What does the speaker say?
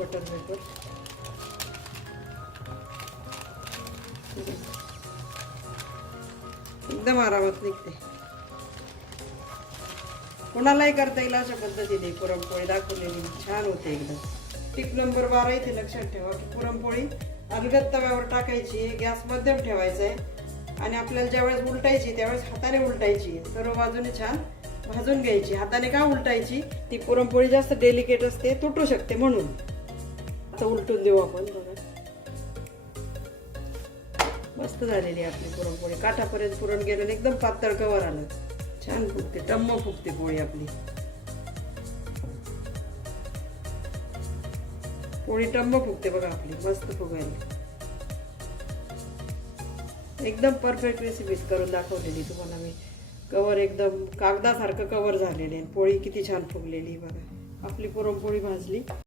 Butter paper. एकदम आरामात निघते. कोणालाही करता येईल अशा पद्धतीने पुरणपोळी दाखवलेली छान होते एकदम. टिप नंबर 12 इथे लक्षात ठेवा की पुरणपोळी अलगद तव्यावर टाकायची, गॅस मध्यम ठेवायचा आहे आणि आपल्याला ज्यावेळेस उलटायची त्यावेळेस हाताने उलटायची, सर्व बाजूने छान भाजून घ्यायची. हाताने का उलटायची? ती पुरणपोळी जास्त डेलिकेट असते, तुटू शकते म्हणून. आता उलटून देऊ आपण. बघा मस्त झालेली आपली पुरणपोळी. काठापर्यंत पुरण गेलं, एकदम पातळ कवर आलं, छान फुगते, टम्म फुगते पोळी आपली. पोळी टम्म फुगते बघा आपली, मस्त फुगायला. एकदम परफेक्ट रेसिपी करून दाखवलेली तुम्हाला मी. कवर एकदम कागदासारखं कवर झालेले, पोळी किती छान फुगलेली बघा. आपली पुरणपोळी भाजली.